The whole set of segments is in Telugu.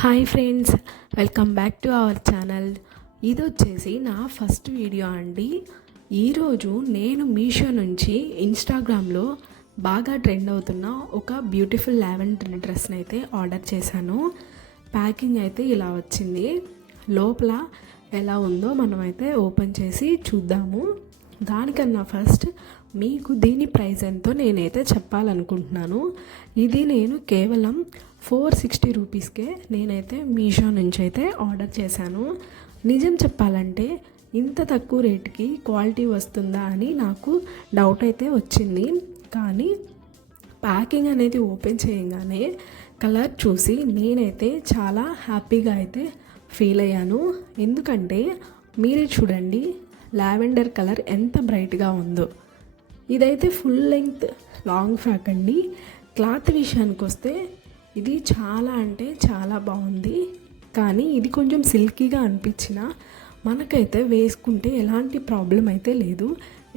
Hi friends welcome back to our channel. ఇది వచ్చేసి నా ఫస్ట్ వీడియో అండి. ఈరోజు నేను మీషో నుంచి ఇన్స్టాగ్రామ్లో బాగా ట్రెండ్ అవుతున్న ఒక బ్యూటిఫుల్ లావెండర్ డ్రెస్ని అయితే ఆర్డర్ చేశాను. ప్యాకింగ్ అయితే ఇలా వచ్చింది. లోపల ఎలా ఉందో మనమైతే ఓపెన్ చేసి చూద్దాము. దానికన్నా ఫస్ట్ మీకు దీని ప్రైస్ ఎంతో నేనైతే చెప్పాలనుకుంటున్నాను. ఇది నేను కేవలం ఫోర్ సిక్స్టీ రూపీస్కే నేనైతే మీషో నుంచి అయితే ఆర్డర్ చేశాను. నిజం చెప్పాలంటే ఇంత తక్కువ రేటుకి క్వాలిటీ వస్తుందా అని నాకు డౌట్ అయితే వచ్చింది. కానీ ప్యాకింగ్ అనేది ఓపెన్ చేయగానే కలర్ చూసి నేనైతే చాలా హ్యాపీగా అయితే ఫీల్ అయ్యాను. ఎందుకంటే మీరే చూడండి లావెండర్ కలర్ ఎంత బ్రైట్గా ఉందో. ఇదైతే ఫుల్ లెంగ్త్ లాంగ్ ఫ్రాక్ అండి. క్లాత్ విషయానికి వస్తే ఇది చాలా అంటే చాలా బాగుంది. కానీ ఇది కొంచెం సిల్కీగా అనిపించిన మనకైతే వేసుకుంటే ఎలాంటి ప్రాబ్లం అయితే లేదు.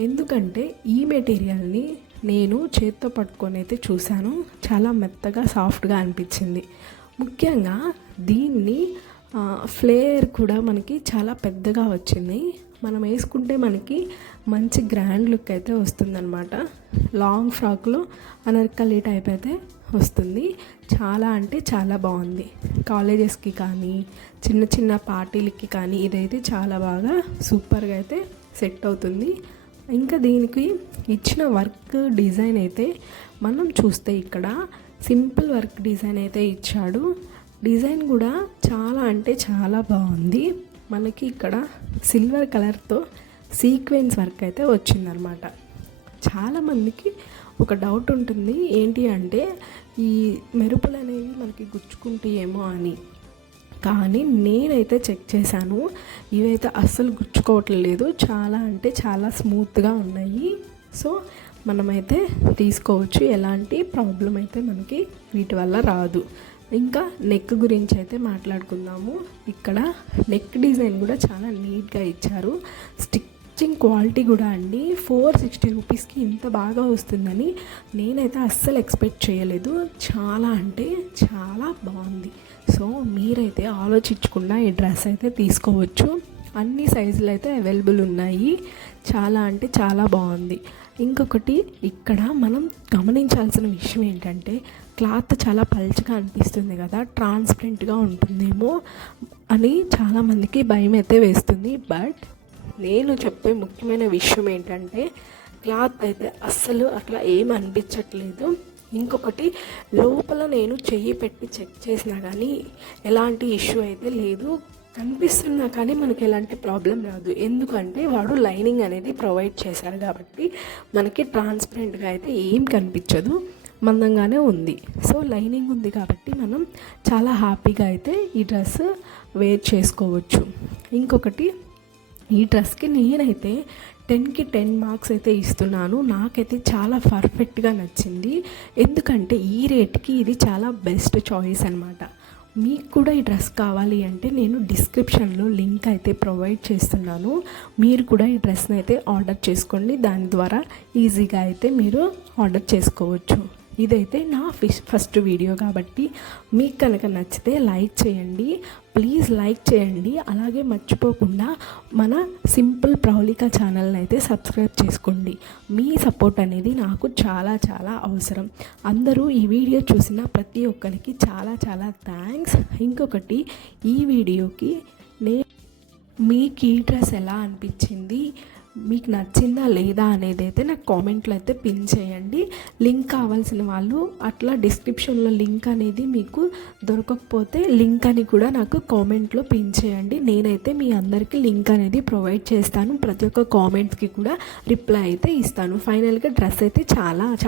ఎందుకంటే ఈ మెటీరియల్ని నేను చేత్తో పట్టుకొని అయితే చూశాను. చాలా మెత్తగా సాఫ్ట్గా అనిపించింది. ముఖ్యంగా దీన్ని ఫ్లేయర్ కూడా మనకి చాలా పెద్దగా వచ్చింది. మనం వేసుకుంటే మనకి మంచి గ్రాండ్ లుక్ అయితే వస్తుందన్నమాట. లాంగ్ ఫ్రాక్లో అనర్కలి టైప్ అయితే వస్తుంది. చాలా అంటే చాలా బాగుంది. కాలేజెస్కి కానీ చిన్న చిన్న పార్టీలకి కానీ ఇదైతే చాలా బాగా సూపర్గా అయితే సెట్ అవుతుంది. ఇంకా దీనికి ఇచ్చిన వర్క్ డిజైన్ అయితే మనం చూస్తే ఇక్కడ సింపుల్ వర్క్ డిజైన్ అయితే ఇచ్చాడు. డిజైన్ కూడా చాలా అంటే చాలా బాగుంది. మనకి ఇక్కడ సిల్వర్ కలర్తో సీక్వెన్స్ వర్క్ అయితే వచ్చిందనమాట చాలామందికి ఒక డౌట్ ఉంటుంది ఏంటి అంటే ఈ మెరుపులు అనేవి మనకి గుచ్చుకుంటాయేమో అని. కానీ నేనైతే చెక్ చేశాను ఇవైతే అస్సలు గుచ్చుకోవట్లేదు. చాలా అంటే చాలా స్మూత్గా ఉన్నాయి. సో మనమైతే తీసుకోవచ్చు. ఎలాంటి ప్రాబ్లం అయితే మనకి వీటి వల్ల రాదు. ఇంకా నెక్ గురించి అయితే మాట్లాడుకుందాము. ఇక్కడ నెక్ డిజైన్ కూడా చాలా నీట్గా ఇచ్చారు. స్టిచ్చింగ్ క్వాలిటీ కూడా అండి. ఫోర్ సిక్స్టీ రూపీస్కి ఇంత బాగా వస్తుందని నేనైతే అస్సలు ఎక్స్పెక్ట్ చేయలేదు. చాలా అంటే చాలా బాగుంది. సో మీరైతే ఆలోచించకుండా ఈ డ్రెస్ అయితే తీసుకోవచ్చు. అన్ని సైజులు అయితే అవైలబుల్ ఉన్నాయి. చాలా అంటే చాలా బాగుంది. ఇంకొకటి ఇక్కడ మనం గమనించాల్సిన విషయం ఏంటంటే క్లాత్ చాలా పల్చగా అనిపిస్తుంది కదా ట్రాన్స్పరెంట్గా ఉంటుందేమో అని చాలామందికి భయం అయితే వేస్తుంది. బట్ నేను చెప్పే ముఖ్యమైన విషయం ఏంటంటే క్లాత్ అయితే అస్సలు అట్లా ఏం అనిపించట్లేదు. ఇంకొకటి లోపల నేను చెయ్యి పెట్టి చెక్ చేసినా కానీ ఎలాంటి ఇష్యూ అయితే లేదు. కనిపిస్తున్నా కానీ మనకి ఎలాంటి ప్రాబ్లం రాదు. ఎందుకంటే వాడు లైనింగ్ అనేది ప్రొవైడ్ చేశారు కాబట్టి మనకి ట్రాన్స్పరెంట్గా అయితే ఏం కనిపించదు. మందంగానే ఉంది. సో లైనింగ్ ఉంది కాబట్టి మనం చాలా హ్యాపీగా అయితే ఈ డ్రెస్ వేర్ చేసుకోవచ్చు. ఇంకొకటి ఈ డ్రెస్కి నేనైతే టెన్కి టెన్ మార్క్స్ అయితే ఇస్తున్నాను. నాకైతే చాలా పర్ఫెక్ట్గా నచ్చింది. ఎందుకంటే ఈ రేట్కి ఇది చాలా బెస్ట్ చాయిస్ అనమాట మీకు కూడా ఈ డ్రెస్ కావాలి అంటే నేను డిస్క్రిప్షన్లో లింక్ అయితే ప్రొవైడ్ చేస్తున్నాను. మీరు కూడా ఈ డ్రెస్ని అయితే ఆర్డర్ చేసుకోండి. దాని ద్వారా ఈజీగా అయితే మీరు ఆర్డర్ చేసుకోవచ్చు. ఇదైతే నా ఫిష్ ఫస్ట్ వీడియో కాబట్టి మీకు కనుక నచ్చితే లైక్ చేయండి. ప్లీజ్ లైక్ చేయండి. అలాగే మర్చిపోకుండా మన సింపుల్ ప్రౌలిక ఛానల్ని అయితే సబ్స్క్రైబ్ చేసుకోండి. మీ సపోర్ట్ అనేది నాకు చాలా చాలా అవసరం. అందరూ ఈ వీడియో చూసిన ప్రతి ఒక్కరికి చాలా చాలా థ్యాంక్స్. ఇంకొకటి ఈ వీడియోకి నే మీకు ఈ డ్రెస్ ఎలా అనిపించింది? మీకు నచ్చిందా లేదా అనేది అయితే నాకు కామెంట్లో అయితే పిన్ చేయండి. లింక్ కావాల్సిన వాళ్ళు అట్లా డిస్క్రిప్షన్లో లింక్ అనేది మీకు దొరకకపోతే లింక్ అని కూడా నాకు కామెంట్లో పిన్ చేయండి. నేనైతే మీ అందరికీ లింక్ అనేది ప్రొవైడ్ చేస్తాను. ప్రతి ఒక్క కామెంట్స్కి కూడా రిప్లై అయితే ఇస్తాను. ఫైనల్గా డ్రెస్ అయితే చాలా చాలా